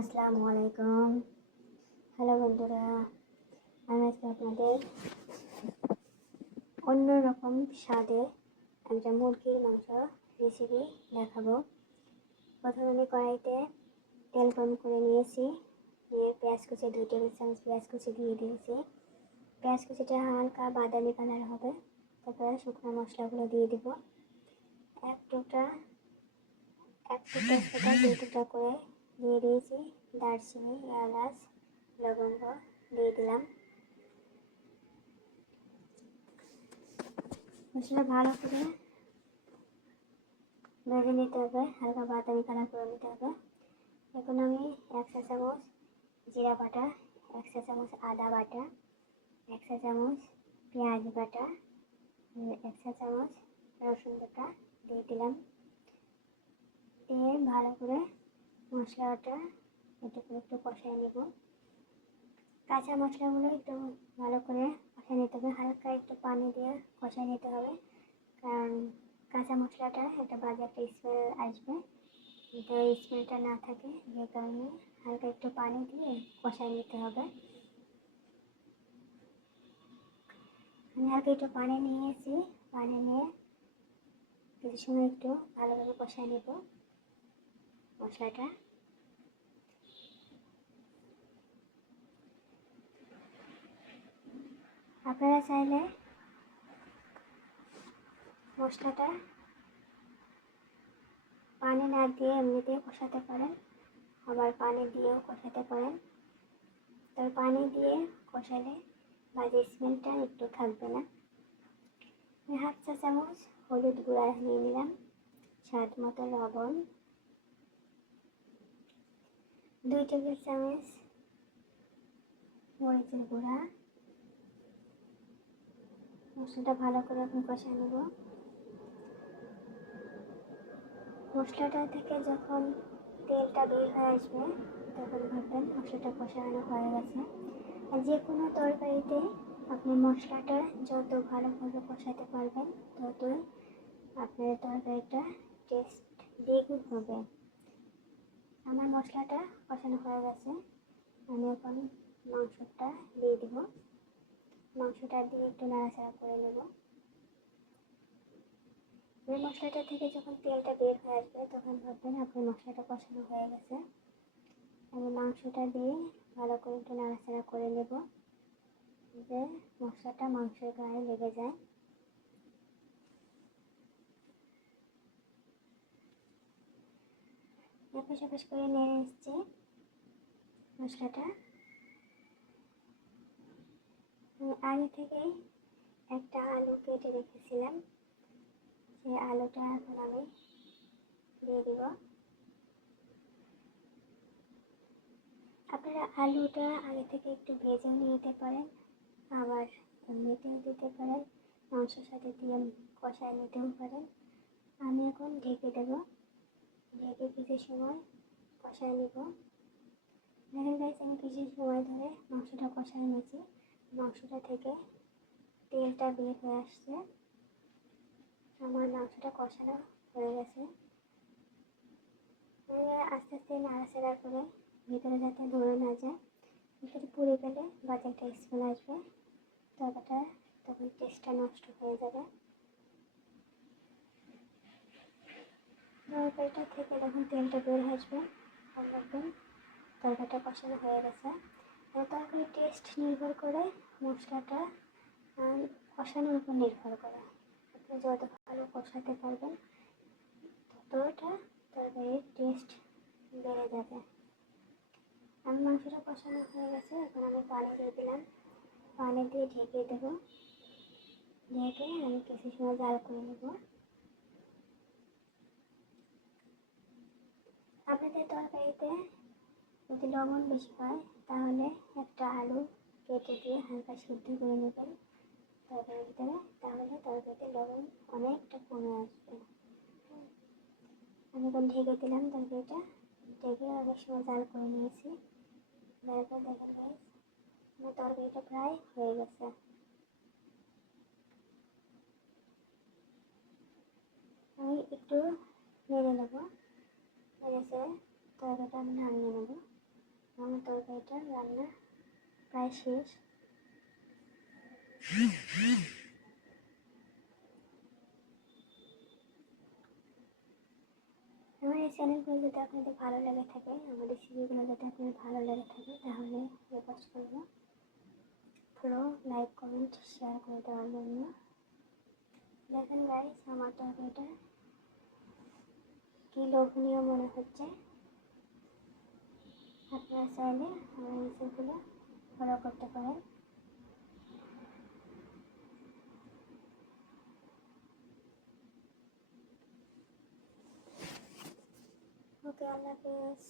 আসসালামু আলাইকুম। হ্যালো বন্ধুরা, আমি আজকে আপনাদের অন্যরকম স্বাদে একটা মুরগির মাংস রেসিপি দেখাবো। প্রথমে আমি কড়াইতে তেল গরম করে নিয়েছি, নিয়ে পেঁয়াজ কুচি 2 টেবিল চামচ পেঁয়াজ কুচি দিয়ে দিয়েছি। পেঁয়াজ কুচিটা হালকা বাদামি কালার হবে, তারপরে শুকনো মশলাগুলো দিয়ে দিব। এক টুকরা তেজপাতা 2 টুকরা করে দিয়ে দিয়েছি, দারচিনি, এলাচ, লবঙ্গ দিয়ে দিলাম। মশলা ভালো করে ভেজে নিতে হবে, হালকা বাদামি কালার করে নিতে হবে। এখন আমি 1 চা চামচ জিরা বাটা, 1 চা চামচ আদা বাটা, 1 চা চামচ পেঁয়াজ বাটা, 1 চা চামচ রসুন বাটা দিয়ে দিলাম। দিয়ে ভালো করে মশলাটা একটু কষাই নেব। কাঁচা মশলাগুলো একটু ভালো করে কষাই নিতে হবে, হালকা একটু পানি দিয়ে কষাই নিতে হবে, কারণ কাঁচা মশলাটা একটা বাজে একটা স্মেল আসবে, তো স্মেলটা না থাকে যে কারণে হালকা একটু পানি দিয়ে কষাই নিতে হবে। আমি হালকা একটু পানি নিয়েছি, পানি নিয়ে কিছু সময় একটু ভালোভাবে কষাই নেব মশলাটা। আপনারা চাইলে মশলাটা পানি না দিয়ে এমনিতেই কষাতে পারেন, আবার পানি দিয়েও কষাতে পারেন। তবে পানি দিয়ে কষালে বাজে স্মেলটা একটু থাকবে না। 1/2 চা চামচ হলুদ গুঁড়া নিয়ে নিলাম, স্বাদ মতো লবণ, 2 টেবিল চামচ মরিচের গুঁড়া। মশলাটা ভালো করে এখন কষিয়ে নেব। মশলাটা থেকে যখন তেলটা বের হয়ে আসবে তখন ভাববেন মশলাটা কষানো হয়ে গেছে। আর যে কোনো তরকারিতে আপনি মশলাটা যত ভালোভাবে কষাতে পারবেন ততই আপনার তরকারিটা টেস্ট দ্বিগুণ হবে। আমার মশলাটা কষানো হয়ে গেছে, আমি এখন মাংসটা দিয়ে দিব। মাংসটা দিয়ে একটু নাড়াচাড়া করে নেব। ওই মশলাটা থেকে যখন তেলটা বের হয়ে আসবে তখন ভাববেন আপনার মশলাটা কষানো হয়ে গেছে। আমি মাংসটা দিয়ে ভালো করে একটু নাড়াচাড়া করে নেব, যে মশলাটা মাংসের গায়ে লেগে যায়। এপাশ এপাশ করে নেড়ে এসছে মশলাটা। আমি আগে থেকেই একটা আলু কেটে রেখেছিলাম, সেই আলুটা এখন আমি দিয়ে দিব। আপনারা আলুটা আগে থেকে একটু ভেজেও নিতে পারেন, আবার এমনিতেও দিতে পারেন, মাংসের সাথে দিয়ে কষায় নিতেও পারেন। আমি এখন ঢেকে দেব, ঢেকে কিছু সময় কষায় নেব। দেখেন গাইস, আমি কিছু সময় ধরে মাংসটা কষায় নিয়েছি, মাংসটা থেকে তেলটা বের হয়ে আসছে। আমার মাংসটা কষানো হয়ে গেছে। আস্তে আস্তে নাড়াচাড়া করে ভিতরে যাতে ধরে না যায়, ভিতরে পুড়ে গেলে বাজে একটা স্মেল আসবে, তরকারিটা তখন টেস্টটা নষ্ট হয়ে যাবে। তরকারিটা থেকে যখন তেলটা বের হয়ে আসবে তখন দেখবেন তরকারিটা কষানো হয়ে গেছে। তরকারির টেস্ট নির্ভর করে মশলাটা কষানোর উপর নির্ভর করে। আপনি যত ভালো কষাতে পারবেন ততটা তরকারির টেস্ট বেড়ে যাবে। আমি মাংসটা কষানো হয়ে গেছে, এখন আমি পানি দিয়ে দিলাম, পানি দিয়ে ঢেকে দেবো। ঢেকে আমি কিছু সময় জাল করে নেব। আপনাদের তরকারিতে যদি লবণ বেশি হয় তাহলে একটা আলু কেটে দিয়ে হালকা সিদ্ধ করে নেবেন তরকারির ভিতরে, তাহলে তরকারিতে লবণ অনেকটা কমে আসবে। আমি এখন ঢেকে দিলাম তরকারিটা, ঢেকে অনেক সময় জাল করে নিয়েছি। তারপর দেখেন গাইস, আমার তরকারিটা প্রায় হয়ে গেছে। আমি একটু নেড়ে নেবো, নেড়ে তরকারিটা আমি নামিয়ে নেব। আমার তরকারিটা রান্না প্রায় শেষ। আমার এই চ্যানেলগুলো যদি আপনাদের ভালো লেগে থাকে, আমার রেসিপিগুলো যদি আপনাদের ভালো লেগে থাকে, তাহলে রিকোয়েস্ট করবো পুরো লাইক কমেন্ট শেয়ার করে দেওয়ার জন্য। দেখেন গাইস, আমার তরকারিটা কি লোভনীয় মনে হচ্ছে। আপনারা চাইলে আমার রেসিপিগুলো ফলো করতে পারেন। ওকে, আল্লাহ হাফেজ।